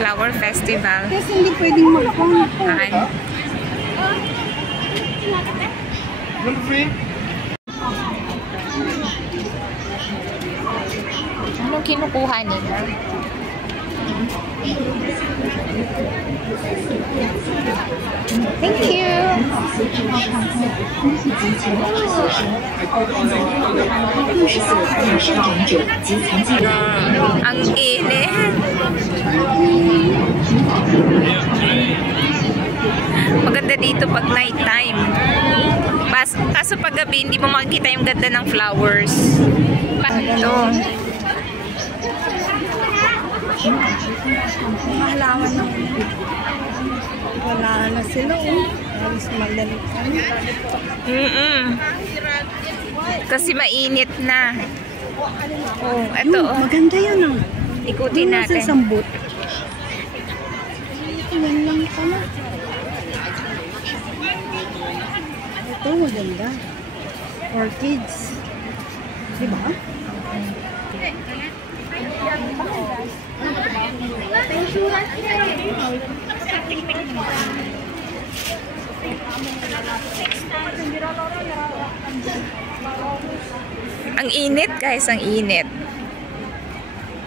Flower Festival. Kasi hindi pwedeng magpang. Anong kinukuha nila? Thank you! Ang init! Maganda dito pag night time. Kaso pag gabi, hindi mo makikita yung ganda ng flowers. Ito. Mahalaman na. Wala na sila. Halos magalit kami. Kasi mainit na. Oh, ito. Maganda yan ah. Ikutin natin. Sa sambot. Yan lang pala. Ito maganda. Orchids. Diba? Ang init guys, ang init.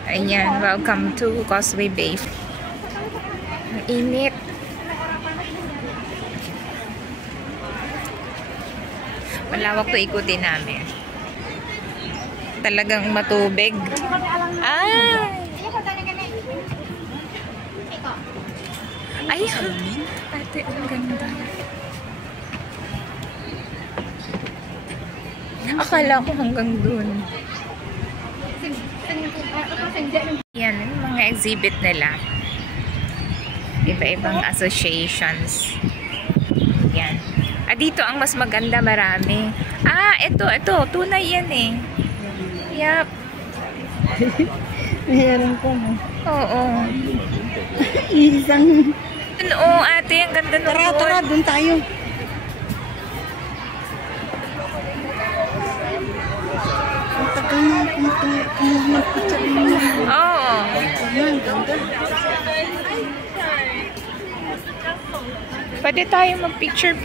Ayan, welcome to Causeway Bay. Ang init. Malawak to ikutin namin. Talagang matubig. Ay, ate, ang ganda. Akala ko hanggang dun. Yan, yung mga exhibit nila. Iba-ibang associations. Yan. Dito ang mas maganda, marami. Ito. Tunay yan eh. Yup. Mayroon ko mo. Oo. Isang. Oo, ate, ang ganda ng Tara, dun tayo. Ang tagal na mag-picture mo. Oo. Ayan, ganda. Pwede tayo mag-picture.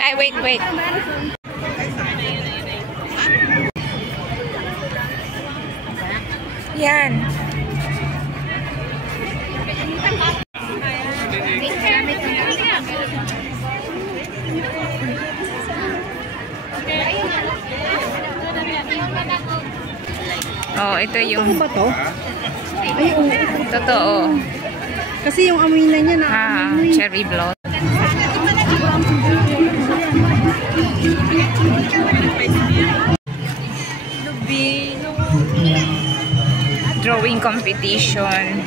Ay, wait. Yan. Oh, ito yung... Totoo ba to? Ay, oo. Totoo. Kasi yung amoy na niya na cherry blossom. Drawing competition.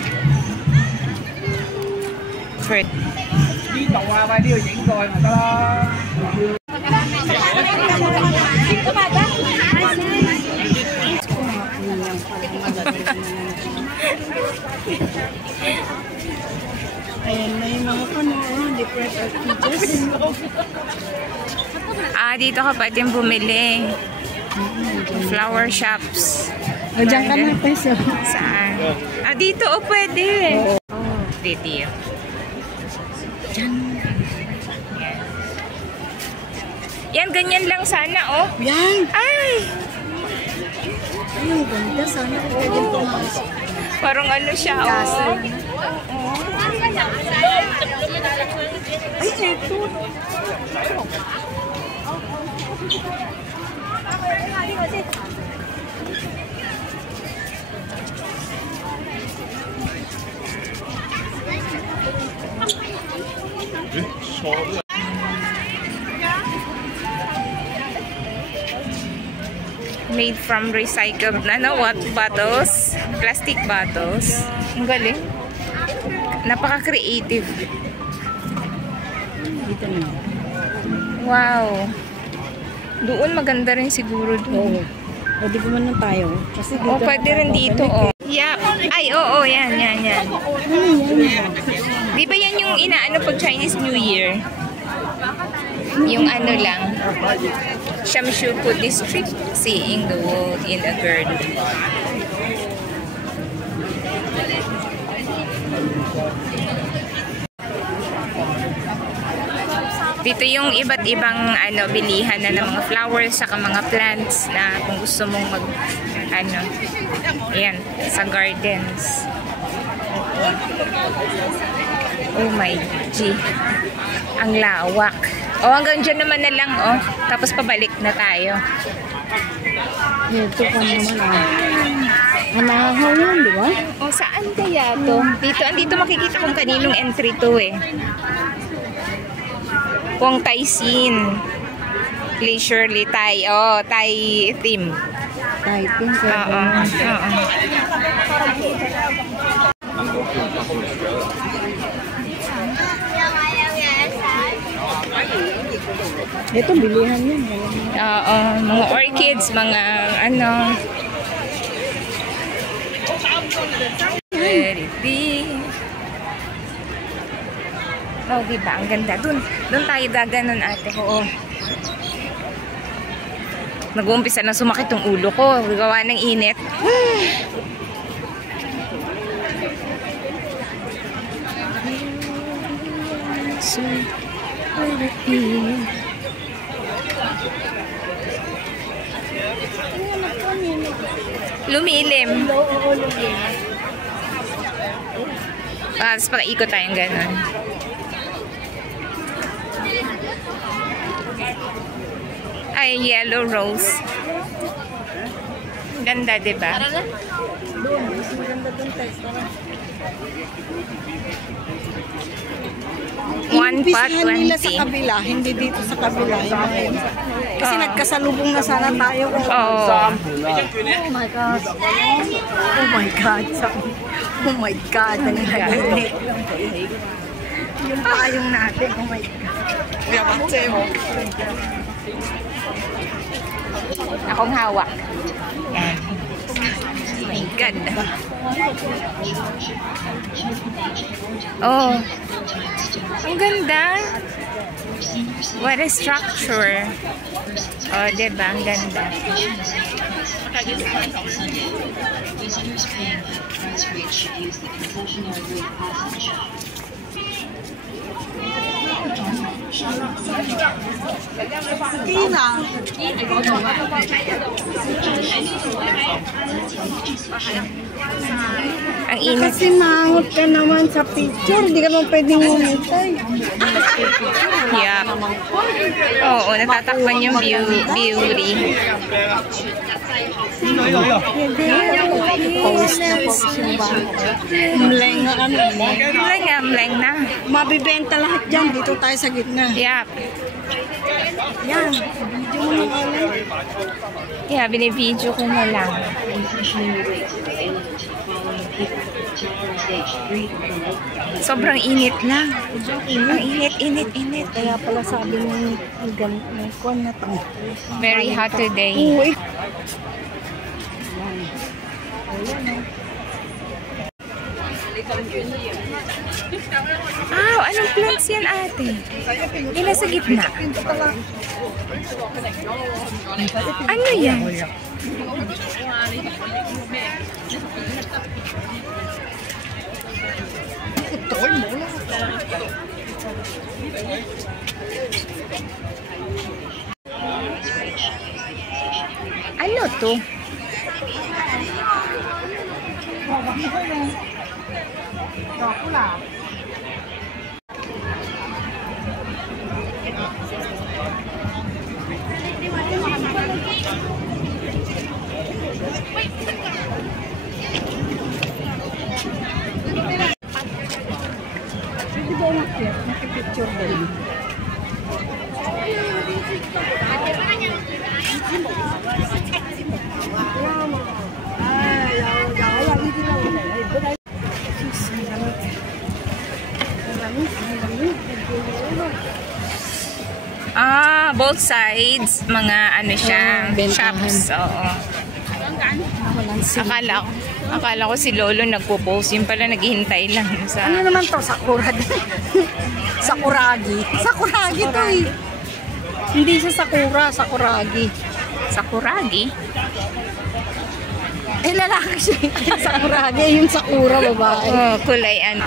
Ayan na yung mga different orchids. Dito ka pwedeng bumili. Flower shops. O, dyan ka na, peso. Saan? Dito, pwede. Dito yun. Yan, ganyan lang sana, oh. Yan! Ay! Ay, ang ganda. Sana pwede pumasok. Parang ano siya, oh. Ay, ito. Made from recycled what bottles, plastic bottles. Ang galing. Napaka-creative. Dito na. Wow. Doon maganda rin siguro doon. Oo. Pwede pa man tayo. Kasi dito pwede rin dito, oh. Yeah. Ay, oo, yan. Di ba yan yung inaano pag Chinese New Year? Yung ano lang. Shamshuku District, seeing the world in a garden. Dito yung iba't ibang bilihan na ng mga flowers saka mga plants na kung gusto mong mag ayan, sa gardens. Oh my G. Ang lawak. Oh, hanggang dyan naman na lang, oh. Tapos pabalik na tayo. Ito pa naman Hanahaw yan, di ba? Oh, saan kaya to? Andito makikita kung kaninong entry to eh. Kung Thai scene. Leisurely Thai. Oh, Thai theme. Thai theme. Oo. Ito, bilihan yan. Oo, mga orchids, mga very big. Oh, diba? Ang ganda. Doon tayo gaganon, ate. Oo. Nag-uumpisa na sumakit yung ulo ko. Gawa ng init. So, lumilim. Tapos pag-ikot tayong gano'n. Ay, yellow rose. Ganda, diba? Doon, mas maganda doon tayo. One pot, Impisahan nila 20. sa kabila, hindi dito sa kabila. Kasi nagkasalubong na sana tayo. Oo. Oh my God. Oh my God. Oh my God. Ang init. Yung payong natin. Oh my God. Akong hawak. Yan. Oh my God. Oh. Ang ganda. What a structure. Oh, diba? Ang ganda. Tina. Ang init. Kasi mangot ka naman sa picture. Hindi ka naman pwedeng humitay. Yup. Oo, natatakpan yung beauty. Post na post yung bangko. Mleng na ano. Mleng na. Mabibenta lahat dyan. Dito tayo sa gitna. Yup. Yan. Video mo na ano. Yeah, binibidyo ko na lang. Sobrang init lang. Ang init. Kaya pala sabi ng kwan na to. Very hot today. Uy. Anong plants yan, ate? Yung nasa gitna. Ano yan? Ano to? Hindi ba umakyat? Nakipicture din. Both sides, mga ano siya, shops. Oo. Akala ko si Lolo nagpo-post. Yung pala naghihintay lang sa... Ano naman to? Sakura din. Sakuragi. Sakuragi to eh. Hindi siya sakura, sakuragi. Sakuragi? Eh, lalaki siya. Sakuragi, yung sakura, babae. Oh, kulay ano.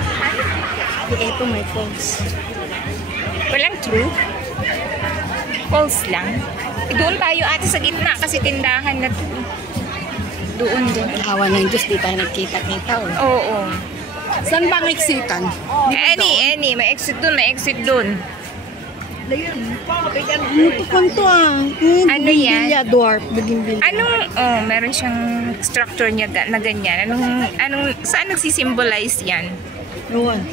Ito may phones. Walang true. Falls lang. Doon tayo ate sa gitna kasi tindahan na to. Doon. Awa ng Diyos, di tayo nagkita-kita. Oo. Saan ba ang exitan? Any. May exit doon. Ano to Ano yan? Dwarf. Bougainvillea. Meron siyang structure niya na ganyan. Saan nagsisimbolize yan? Ewan.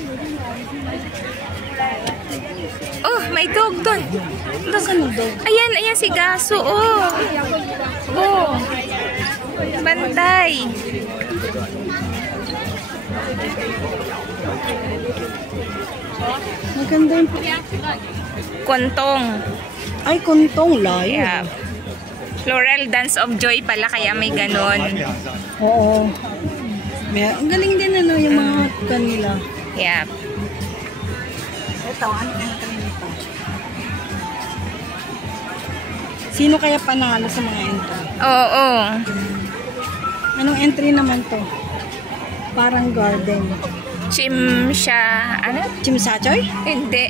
Oh, may dog doon. Ayan si Gaso. Oh. Bantay. Maganda yung... Kontong. Ay, kontong. Layo. Yeah. Floral Dance of Joy pala, kaya may ganon. Oo. Ang galing din yung mga kanila. Yeah. Ito, ano nito? Sino kaya panalo sa mga entry? Oo. Anong entry naman to? Parang garden. Chimsachoy? Hindi.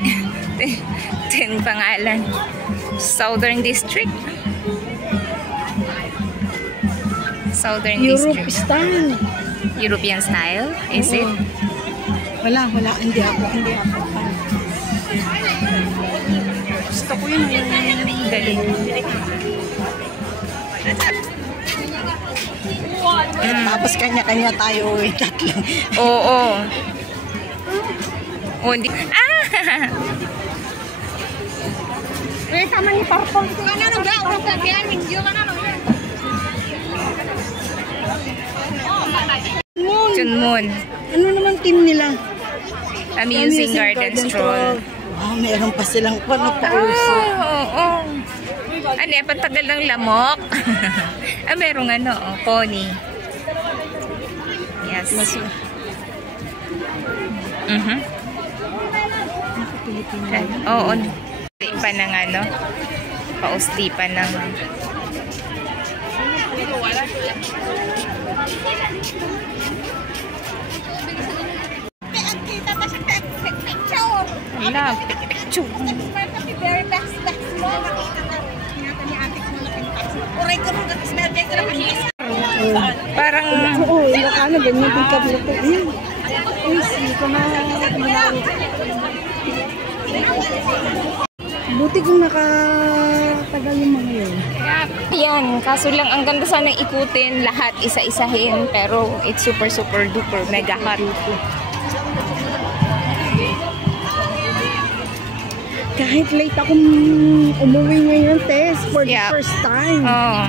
Ten pangalan. Southern District. Europe style. European style? Is it? Wala. Hindi ako. Gusto ko yun. Galing. Tapos kanya-kanya tayo. Tatlo. Oo. Hindi. Sama ni Parpong. Kanano ba? Urong kagyan. Hindi ka na. Junmon. Ano naman team nila? Amusing Garden Stroll. Meron pa silang pauso. Oo. Pantagal ng lamok. Merong pony. Yes. Oo. Pa ng paustipan ng Wala, picture. Parang oo, Ilocano, ganyan din kabloto. Dito na buti kung nakatagal yung mga yun. Yan, kaso lang ang ganda sanang ikutin lahat isa-isahin, pero it's super duper mega hot. Kahit late akong umuwi ngayon, Tess, for the first time. Oh.